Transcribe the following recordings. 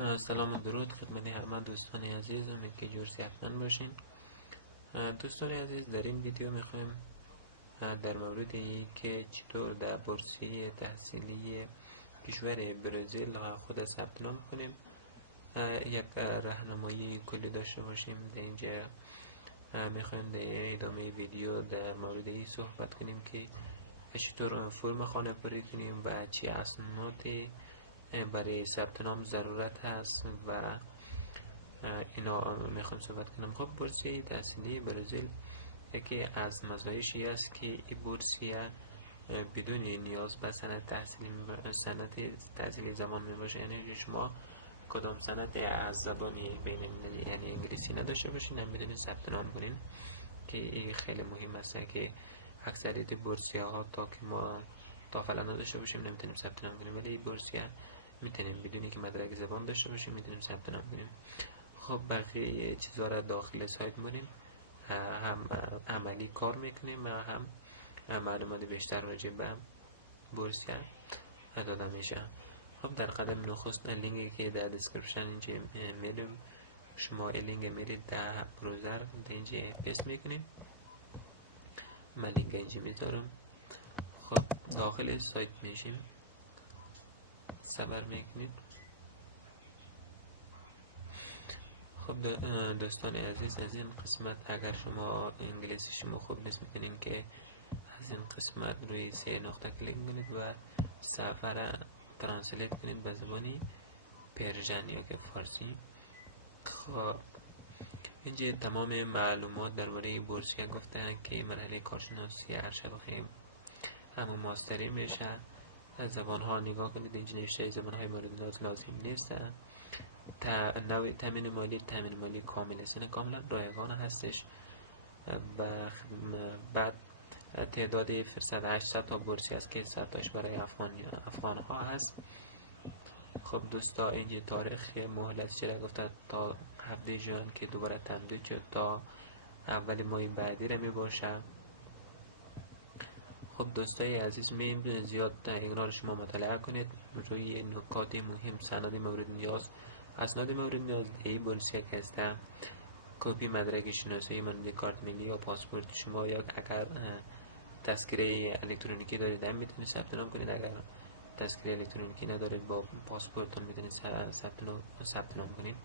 سلام و درود خدمت همه دوستان عزیز، امیدوارم که جور صحتمند باشین. دوستان عزیز، در این ویدیو میخوایم در مورد که چطور در بورسیه تحصیلی کشور برزیل خود ثبت نام کنیم یک راهنمایی کلی داشته باشیم. در اینجا میخوایم در ادامه ویدیو در مورد این صحبت کنیم که چطور فرم خانه پری کنیم و چی اسنادی برای ثبت نام ضرورت هست و اینا میخوام صحبت کنم. خب بورسیه تحصیلی برزیل یکی از مزایایشی است که این بورسیه بدون نیاز به سند تحصیلی زبان می باشه، یعنی شما کدام سند از زبانی بین المللی یعنی انگلیسی نداشته باشین هم بدون ثبت نام کنین، که این خیلی مهم است که اکثریت بورسیه ها تا که ما داخل نداشته باشیم نمیتونیم ثبت نام کنیم، ولی این بورسیه میتونیم بدونی که مدرک زبان داشته باشیم میتونیم ثبت نام کنیم. خب بقیه چیزها را داخل سایت می‌بریم، هم عملی کار میکنیم و هم معلومات بیشتر راجع به بورسیه داده میشه. خب در قدم نخست لینکی که در دیسکریپشن اینجا میدم، شما این لینک میرید در بروزر اینجا پیست میکنید، من لینک اینجا میذارم. خب داخل سایت میشیم، صبر میکنید. خب دوستان عزیز، از این قسمت اگر شما انگلیسی شما خوب نیست میتونین که از این قسمت روی 3 نقطه کلیک کنید و صفحه را ترنسلیت کنید به زبانی پرژن یا که فارسی. خب اینجا تمام معلومات درباره بورسیه گفته که مرحله کارشناسی هر شبکه همون ماستری میشه. از زبان ها نگاه کنید، اینجا نوشته زبان های مورد نیاز لازم نیست. نوع تامین مالی کامل است، کاملا رایگان هستش. و بعد تعداد فرصت 800 تا بورسیه است که 100 تاش برای افغان ها هست. خب دوستا اینجا تاریخ مهلت چرا گفته تا 7 ژوئن که دوباره تمدید شد تا اول ماه بعدی را می باشه. خب دوستای عزیز، می زیاد اقرار شما مطالعه کنید روی نکات مهم. سند مورد نیاز، اسناد مورد نیاز ای بورسیه که است کپی مدرک شناسایی مانند کارت ملی یا پاسپورت شما، یا اگر تذکره الکترونیکی دارید هم میتونید ثبت نام کنید، اگر تذکره الکترونیکی ندارید با پاسپورت هم میتونید ثبت نام کنید.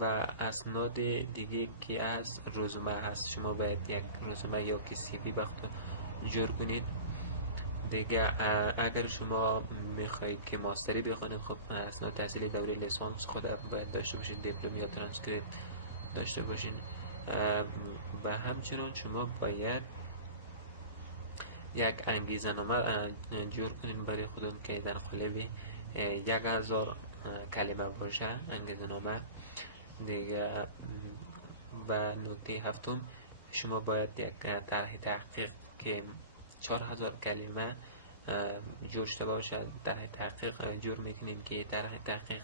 و اسناد دیگه که از رزومه هست، شما باید یک رزومه یا که سی وی وقت جور کنید دیگه. اگر شما میخواید که ماستری بخونید، خب اسناد تحصیلی دوره لیسانس خود باید داشته باشید، دیپلم یا ترانسکریپت داشته باشین. و همچنین شما باید یک انگیزه نامه جور کنید برای خودتون که در قالب 1000 کلمه باشه انگیزه نامه دیگه. و نکته هفتم، شما باید یک طرح تحقیق که 4000 کلمه جور شده باشه. طرح تحقیق جور میکنید که طرح تحقیق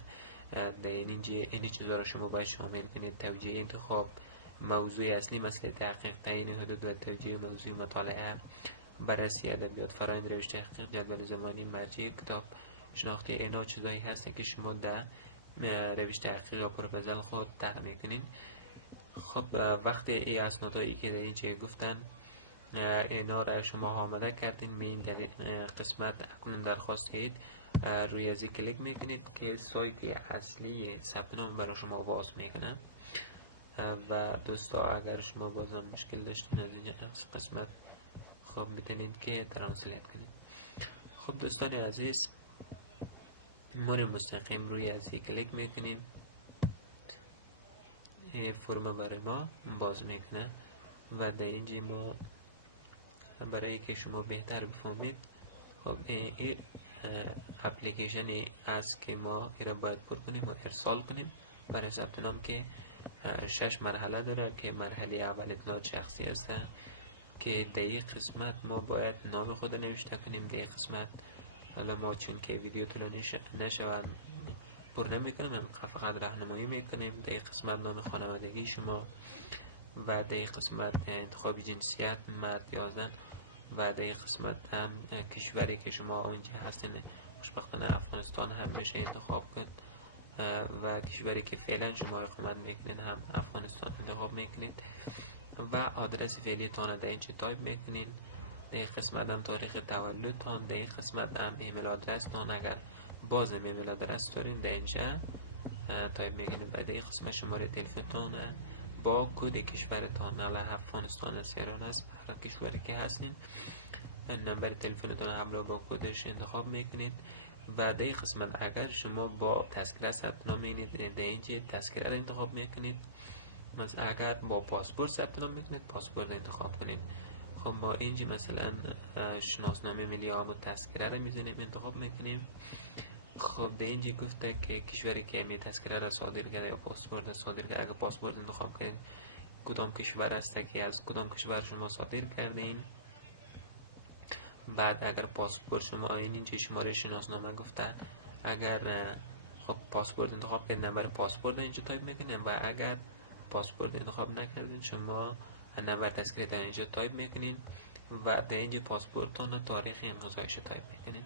در این چیزا رو شما باید شامل کنید: توجیه انتخاب، موضوع اصلی مسئله تحقیق، تعیین حدود و توجیه موضوع مطالعه، بررسی ادبیات، فرآیند روش تحقیق، جدول زمانی، مرجع کتاب شناختی. اینا چیزایی هستن که شما در روش تحقیق یا پروپوزال خود طرح میکنید. خب وقتی این اسنادایی که در اینجا گفتن اینا را شما آماده کردین، می در قسمت اکنون درخواستید روی ازی کلیک میکنید که سایت اصلی ثبت نام برای شما باز میکنه. و دوستا اگر شما بازم مشکل داشتین از این قسمت خب میتونید که ترنسلیت کنید. خب دوستان عزیز، ما مستقیم روی ازی کلیک میکنید، فرم برای ما باز میکنه. و در اینجا ما برای که شما بهتر بفهمید، خب این اپلیکیشن است که ما را باید پر کنیم و ارسال کنیم برای ثبت نام که 6 مرحله داره. که مرحله اول اطلاعات شخصی است که در این قسمت ما باید نام خود نوشته کنیم. در این قسمت حالا ما چون که ویدیو طولانی نشود پر نمیکنیم، فقط راهنمایی میکنیم. در این قسمت نام خانوادگی شما، و در این قسمت انتخاب جنسیت مرد یا زن، و در این قسمت هم کشوری که شما اونجا هستین، خوشبختانه افغانستان هم میشه انتخاب کرد. و کشوری که فعلا شما اقامت میکنید هم افغانستان انتخاب میکنید و آدرس فعلی تان در اینجا تایپ میکنید. در این قسمت هم تاریخ تولد تان، در این قسمت هم ایمیل آدرس تان اگر باز ایمیل آدرس دارین در اینجا تایپ میکنید و در این قسمت شماره تلفن تان با کد کشورتان، حالا افغانستان است ایران است، هر کشوری که هستین نمبر تلفنتون همراه با کدش انتخاب میکنید و در این قسمت اگر شما با تذکره ثبت نام میکنید در اینجا تذکره رو انتخاب میکنید. مثلا اگر با پاسپورت ثبت نام میکنید پاسپورت انتخاب کنید. خب ما اینجا مثلا شناسنامه ملی عام و تذکره رو میزنیم انتخاب میکنیم. خب در اینجا گفته که کشوری که می تذکره را صادر کرده یا پاسپورت صادر کرده. اگر پاسپورت انتخاب کنید کدام کشور است که از کدام کشور شما صادر کردین. بعد اگر پاسپورت شما اینجا شماره شناسنامه گفته، اگر خب پاسپورت انتخاب کردین نمبر پاسپورت اینجا تایپ میکنین و اگر پاسپورت انتخاب نکردین شما نمبر تذکره در اینجا تایپ میکنین و در اینجا پاسپورتتون تاریخ امضایش تایپ میکنین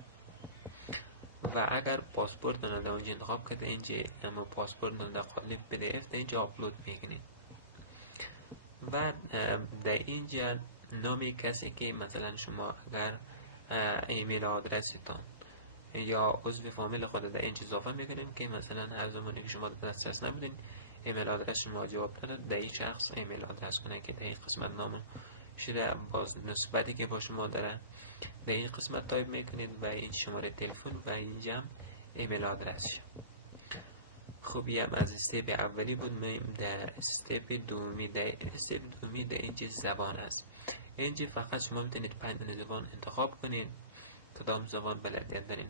و اگر پاسپورت در اینجا انتخاب کرده اینجا اما پاسپورت در قالب PDF در اینجا آپلود میکنین و در اینجا نام کسی که مثلا شما اگر ایمیل آدرستان یا عضو فامیل خود در اینجا اضافه میکنین که مثلا هر زمانی که شما دسترس نبودین ایمیل آدرس شما جواب نداد در این شخص ایمیل آدرس کنه که در این قسمت نام شده باز نسبتی که با شما داره در این قسمت تایپ میکنید و این شماره تلفن و اینجا ایمیل آدرسش. خب هم از استپ اولی بود. میم در استپ دومی. در استپ دومی در اینجا زبان است. اینجا فقط شما میتونید 5 زبان انتخاب کنید کدام زبان بلدیت دارین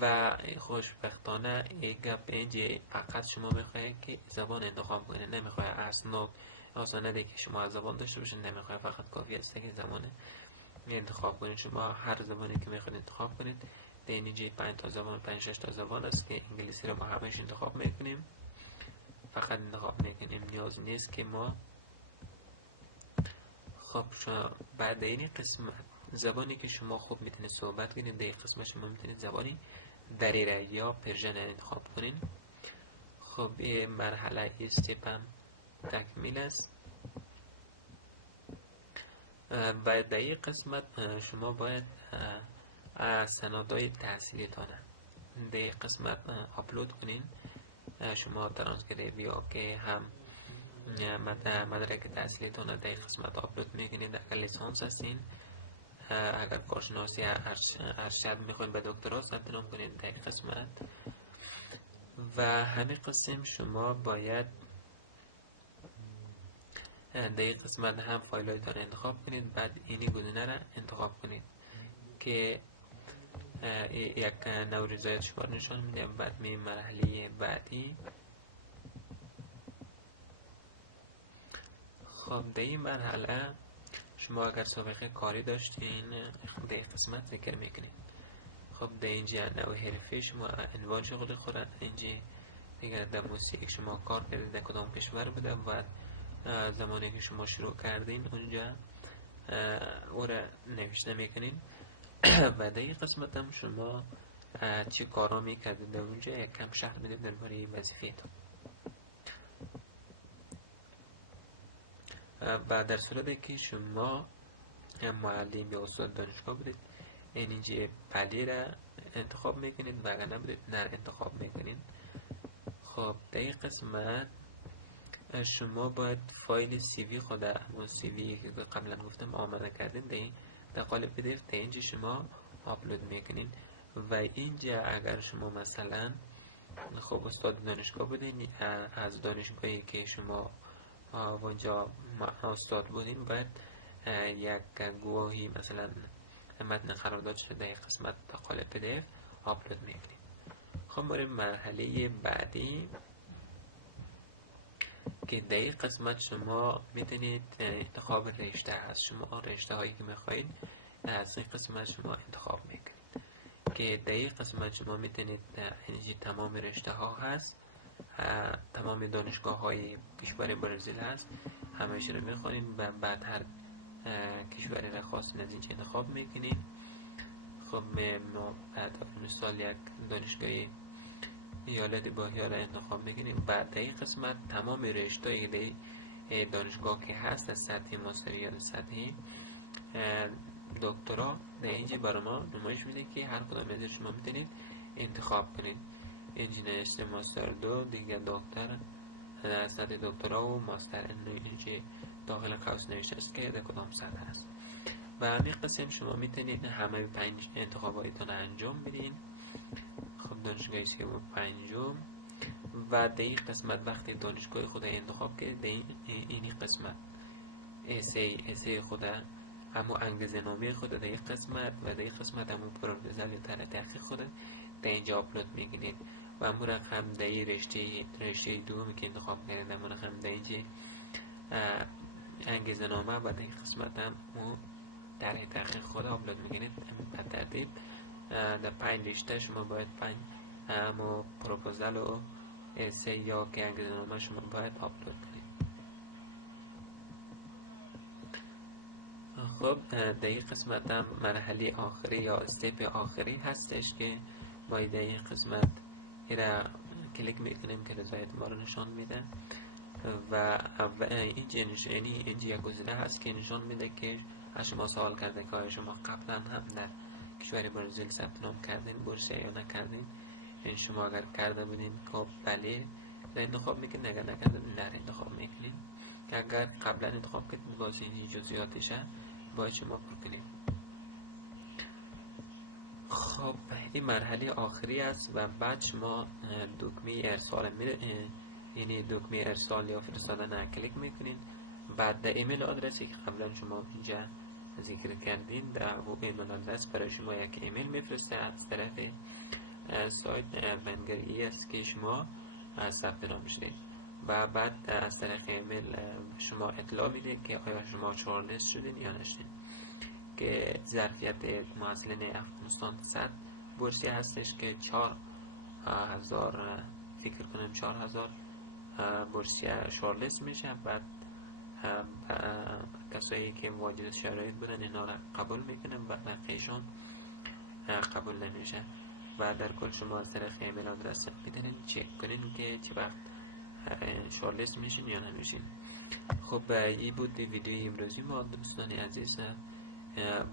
و خوشبختانه یک گپ اینجا فقط شما میخواهید که زبان انتخاب کنید، نمیخواهید اسناد آسانه ده که شما از زبان داشته باشید، نمیخواهید فقط کافی است که زبان انتخاب کنید. شما هر زبانی که میخواهید انتخاب کنید. در اینجا 5 تا زبان 5-6 تا زبان است که انگلیسی رو ما همش انتخاب میکنیم، فقط انتخاب میکنیم، نیاز نیست که ما خب شما بعد این قسمت زبانی که شما خوب میتونید صحبت کنید در این قسمت شما میتونید زبانی دریره یا پرژن انتخاب کنید. خب این مرحله استپ هم تکمیل است و در این قسمت شما باید سندهای تحصیلیتان در این قسمت آپلود کنین. شما ترانسکریپت یا که هم مدرک تحصیلیتان در این قسمت آپلود میکنید. اگر لیسانس هستین، اگر کارشناسی ارشد میخواین به دکترا ثبت نام کنید در این قسمت و همین قسم شما باید در این قسمت هم فایلایتان انتخاب کنید. بعد اینی گزینه را انتخاب کنید که یک نوع رضایت شما نشان میده. بعد می مرحله بعدی. خب در این مرحله شما اگر سابقه کاری داشتین در این قسمت ذکر میکنید. خب در اینجا نوع حرفه شما عنوان شغل خورد، اینجا دیگر در موسیقی شما کار کردید در کدام کشور بوده و زمانی که شما شروع کردین اونجا او را نوشته میکنین و در این قسمت هم شما چه کارا میکردید در اونجا یک کم شرح میدید درباره وظیفه‌تون. و در صورتی که شما معلم یا استاد دانشگاه بودید اینجا بله را انتخاب میکنید و اگر نبودید نه انتخاب میکنید. خب در این قسمت شما باید فایل CV خود همون CV که قبلا گفتم آماده کردین در قالب PDF در اینجا شما آپلود میکنین و اینجا اگر شما مثلا خب استاد دانشگاه بودین از دانشگاهی که شما اونجا استاد بودین باید یک گواهی مثلا متن قرارداد شده در قسمت در قالب PDF آپلود میکنین. خب برای مرحله بعدی که در این قسمت شما میتونید انتخاب رشته هست. شما رشته هایی که میخواید از این قسمت شما انتخاب میکنید که در این قسمت شما میتونید اینجا تمام رشته ها هست، تمام دانشگاه های کشور برزیل هست، همه‌اش رو میخوانید و بعد هر کشوری را خواستین از اینجا انتخاب میکنید. خب ما مثال یک دانشگاه ایالت باهیا را انتخاب میکنید. بعد در این قسمت تمام رشته‌های دانشگاه که هست، از سطحی ماستری یا سطحی دکترا، در اینجا برای ما نمایش میده که هر کدام از شما میتونید انتخاب کنید. انجینرشت ماستر 2 دیگه دکتر در سطح دکترا و ماستر اینجا داخل قوس نوشته است که در کدام سطح است. و همین قسم شما میتونید همه 5 انتخاباتتون انجام بدین. خب دانشگاه سوم پنجم و در این قسمت وقتی دانشگاه خود انتخاب کرد، در این قسمت اسه خود همو انگیزه‌نامه خود در این قسمت و در این قسمت همو پروپوزال تحقیق خود در اینجا آپلود میکنید و همو رقم در این رشته دومی که انتخاب کردید همو رقم در اینجا انگیزه‌نامه و در این قسمت هم در تحقیق خود آپلود میکنید. به ترتیب در 5 رشته شما باید 5 همو پروپوزال و اسه یا که انگیزه‌نامه شما باید آپلود کنید. خب در این قسمت هم مرحله آخری یا استپ آخری هستش که ما در این قسمت را کلیک میکنیم که رضایت ما رو نشان میده و اینجا یک گزینه هست که نشان میده که از شما سوال کرده که آیا شما قبلا هم در کشور برزیل ثبت نام کردین بورسیه یا نکردین. این شما اگر کرده بودین که بله در انتخاب میکنین، اگر نکردین در انتخاب میکنین. اگر قبلا انتخاب کردین باز این جزئیاتش باید شما پر کنید. خب این مرحله آخری است و بعد شما دکمه ارسال یعنی دکمه ارسال یا فرستادن کلیک میکنین. بعد در ایمیل آدرسی که قبلا شما اینجا ذکر کردین در او ایمیل آدرس برای شما یک ایمیل میفرسته از طرف سایت بنگری است که شما ثبت نام شدید و بعد از طریق ایمیل شما اطلاع میده که آیا شما شورتلیست شدین یا نشدین، که ظرفیت محصلین افغانستان 100 بورسیه هستش که 4000 فکر کنم 4000 بورسیه شورتلیست میشه. بعد کسایی که واجد شرایط بودن اینا را قبول میکنن و بقیهشون قبول نمیشه و در کل شما از طریق ایمیل آدرس میتونین چک کنین که چه وقت شورتلیست میشین یا نمیشین. خب این بود ویدیوی امروزی ما دوستان عزیز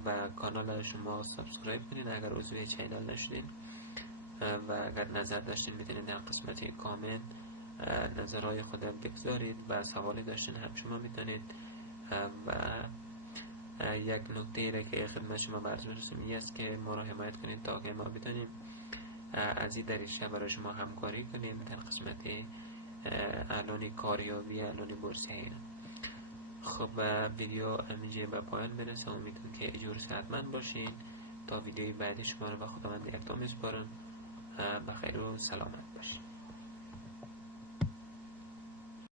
و کانال شما سابسکرایب کنید اگر عضو چینل نشدین و اگر نظر داشتین میتونید در قسمت کامنت نظرهای خود بگذارید و سوالی داشتین هم شما میتونید. و یک نکته را که خدمت شما عرض می‌رسیم این است که ما را حمایت کنید تا که ما بتونیم از این دریچه برای شما همکاری کنیم در قسمت اعلان کاریابی اعلان بورسیه. خب ویدیو همینجا به پایان میرسه. امیدوارم که اجور صحتمند باشین تا ویدیوی بعدی شما رو به خداوند یکتا میسپارم. بخیر و سلامت باشین.